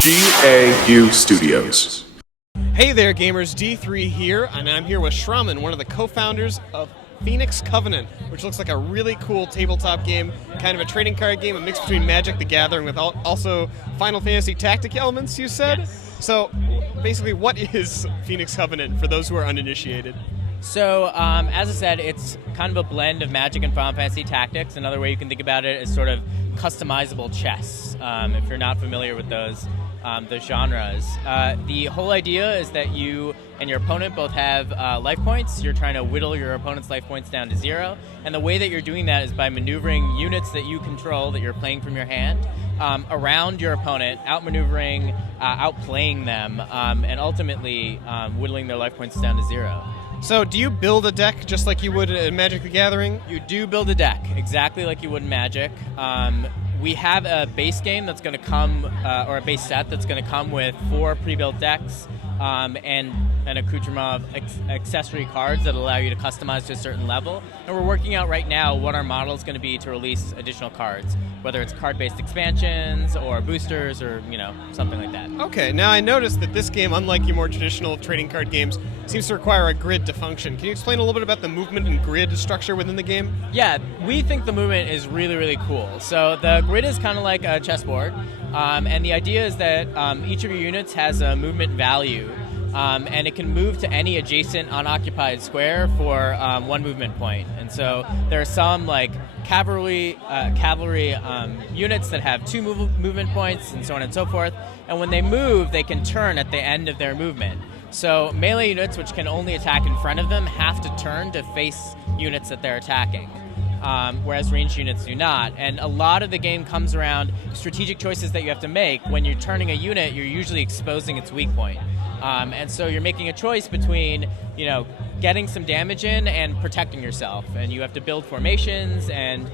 GAU Studios. Hey there, gamers. D3 here, and I'm here with Shraman, one of the co-founders of Phoenix Covenant, which looks like a really cool tabletop game, kind of a trading card game, a mix between Magic the Gathering with also Final Fantasy tactic elements, you said? Yes. So, basically, what is Phoenix Covenant for those who are uninitiated? So, as I said, it's kind of a blend of Magic and Final Fantasy Tactics. Another way you can think about it is sort of customizable chess, if you're not familiar with those genres. The whole idea is that you and your opponent both have life points. You're trying to whittle your opponent's life points down to 0. And the way that you're doing that is by maneuvering units that you control, that you're playing from your hand, around your opponent, outmaneuvering, outplaying them, and ultimately whittling their life points down to 0. So, do you build a deck just like you would in Magic the Gathering? You do build a deck, exactly like you would in Magic. We have a base game that's going to come, or a base set that's going to come with 4 pre-built decks and an accoutrement of accessory cards that allow you to customize to a certain level. And we're working out right now what our model is going to be to release additional cards, whether it's card-based expansions or boosters or, something like that. Okay, now I noticed that this game, unlike your more traditional trading card games, seems to require a grid to function. Can you explain a little bit about the movement and grid structure within the game? Yeah, we think the movement is really, really cool. So the grid is kind of like a chessboard, and the idea is that each of your units has a movement value, and it can move to any adjacent unoccupied square for 1 movement point. And so there are some like cavalry units that have 2 movement points, and so on and so forth. And when they move, they can turn at the end of their movement. So melee units, which can only attack in front of them, have to turn to face units that they're attacking, whereas ranged units do not. And a lot of the game comes around strategic choices that you have to make. When you're turning a unit, you're usually exposing its weak point. And so you're making a choice between, getting some damage in and protecting yourself. And you have to build formations and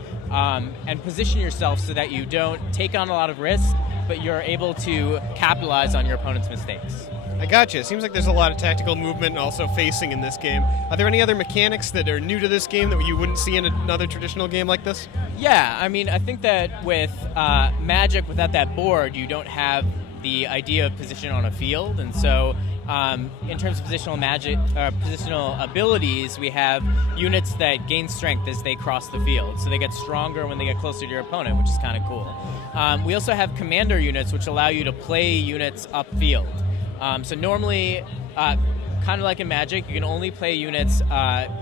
position yourself so that you don't take on a lot of risk, but you're able to capitalize on your opponent's mistakes. I gotcha. It seems like there's a lot of tactical movement and also facing in this game. Are there any other mechanics that are new to this game that you wouldn't see in another traditional game like this? Yeah, I think that with Magic, without that board, you don't have the idea of position on a field, and so in terms of positional abilities, we have units that gain strength as they cross the field, so they get stronger when they get closer to your opponent, which is kind of cool. We also have commander units, which allow you to play units upfield. So normally, kind of like in Magic, you can only play units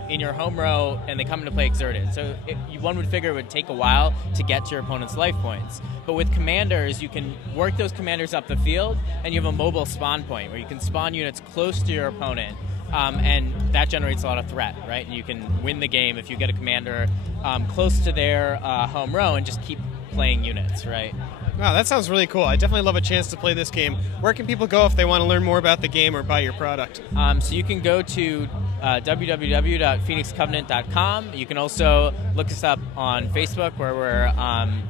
in your home row, and they come into play exerted. So one would figure it would take a while to get to your opponent's life points. But with commanders, you can work those commanders up the field, and you have a mobile spawn point where you can spawn units close to your opponent, and that generates a lot of threat, right? And you can win the game if you get a commander close to their home row and just keep playing units, right? Wow, that sounds really cool. I definitely love a chance to play this game. Where can people go if they want to learn more about the game or buy your product? So you can go to www.phoenixcovenant.com. You can also look us up on Facebook, where we're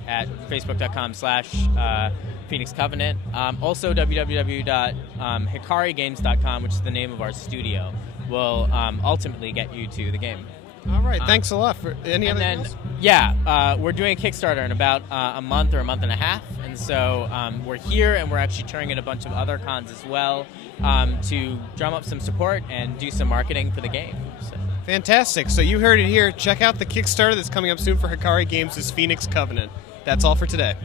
at facebook.com/PhoenixCovenant. Also www.hikarigames.com, which is the name of our studio, will ultimately get you to the game. All right, thanks a lot. For any other else? Yeah, we're doing a Kickstarter in about a month or a month and a half, and so we're here, and we're actually touring at a bunch of other cons as well to drum up some support and do some marketing for the game. So. Fantastic. So you heard it here. Check out the Kickstarter that's coming up soon for Hikari Games' Phoenix Covenant. That's all for today.